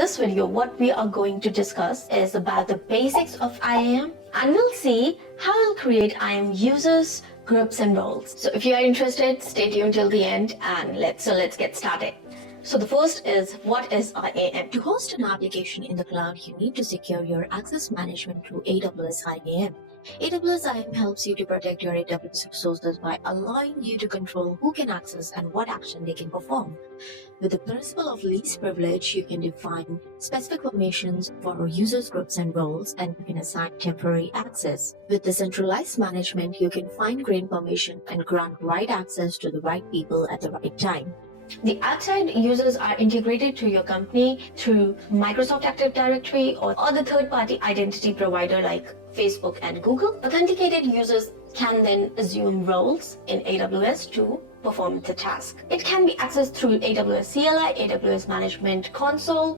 this video, what we are going to discuss is about the basics of IAM, and we'll see how we'll create IAM users, groups, and roles. So if you are interested, stay tuned till the end, and let's get started. So the first is, what is IAM? To host an application in the cloud, you need to secure your access management through AWS IAM. AWS IAM helps you to protect your AWS resources by allowing you to control who can access and what action they can perform. With the principle of least privilege, you can define specific permissions for users, groups, and roles, and you can assign temporary access. With the centralized management, you can fine-grain permission and grant right access to the right people at the right time. The outside users are integrated to your company through Microsoft Active Directory or the third-party identity provider like Facebook and Google. Authenticated users can then assume roles in AWS to perform the task. It can be accessed through AWS CLI, AWS Management Console,